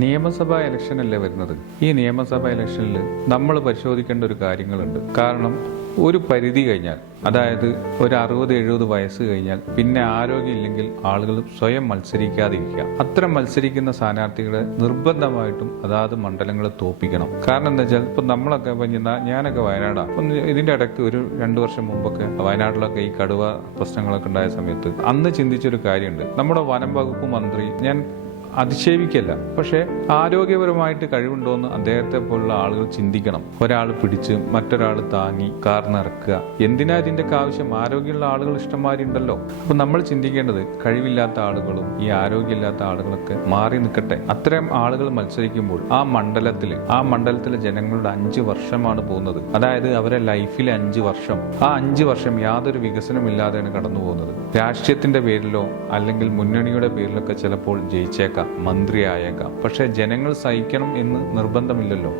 നിയമസഭാ ഇലക്ഷൻ അല്ലേ വരുന്നത്. ഈ നിയമസഭാ ഇലക്ഷനിൽ നമ്മൾ പരിശോധിക്കേണ്ട ഒരു കാര്യങ്ങളുണ്ട്. കാരണം ഒരു പരിധി കഴിഞ്ഞാൽ, അതായത് ഒരു 60-70 വയസ്സ് കഴിഞ്ഞാൽ പിന്നെ ആരോഗ്യമില്ലെങ്കിൽ ആളുകൾ സ്വയം മത്സരിക്കാതിരിക്കുക. അത്തരം മത്സരിക്കുന്ന സ്ഥാനാർത്ഥികളെ നിർബന്ധമായിട്ടും അതാത് മണ്ഡലങ്ങളെ തോപ്പിക്കണം. കാരണം എന്താ വെച്ചാൽ ഇപ്പൊ നമ്മളൊക്കെ ഞാനൊക്കെ വയനാടാണ്. ഇതിന്റെ ഇടയ്ക്ക് ഒരു 2 വർഷം മുമ്പൊക്കെ വയനാട്ടിലൊക്കെ ഈ കടുവ പ്രശ്നങ്ങളൊക്കെ ഉണ്ടായ സമയത്ത് അന്ന് ചിന്തിച്ചൊരു കാര്യമുണ്ട്. നമ്മുടെ വനം വകുപ്പ് മന്ത്രി, ഞാൻ അതിശയിക്കല്ല, പക്ഷെ ആരോഗ്യപരമായിട്ട് കഴിവുണ്ടോയെന്ന് അദ്ദേഹത്തെ പോലുള്ള ആളുകൾ ചിന്തിക്കണം. ഒരാൾ പിടിച്ച് മറ്റൊരാൾ താങ്ങി കാർന്നിറക്കുക, എന്തിനാ ഇതിന്റെയൊക്കെ ആവശ്യം? ആരോഗ്യമുള്ള ആളുകൾ ഇഷ്ടംമാരുണ്ടല്ലോ. അപ്പൊ നമ്മൾ ചിന്തിക്കേണ്ടത് കഴിവില്ലാത്ത ആളുകളും ഈ ആരോഗ്യമില്ലാത്ത ആളുകളൊക്കെ മാറി നിൽക്കട്ടെ. അത്തരം ആളുകൾ മത്സരിക്കുമ്പോൾ ആ മണ്ഡലത്തിലെ ജനങ്ങളുടെ 5 വർഷമാണ് പോകുന്നത്. അതായത് അവരെ ലൈഫിലെ 5 വർഷം, ആ 5 വർഷം യാതൊരു വികസനമില്ലാതെയാണ് കടന്നു പോകുന്നത്. രാഷ്ട്രീയത്തിന്റെ പേരിലോ അല്ലെങ്കിൽ മുന്നണിയുടെ പേരിലൊക്കെ ചിലപ്പോൾ ജയിച്ചേക്കാം, മന്ത്രിയായേക്കാം. പക്ഷെ ജനങ്ങൾ സഹിക്കണം എന്ന് നിർബന്ധമില്ലല്ലോ.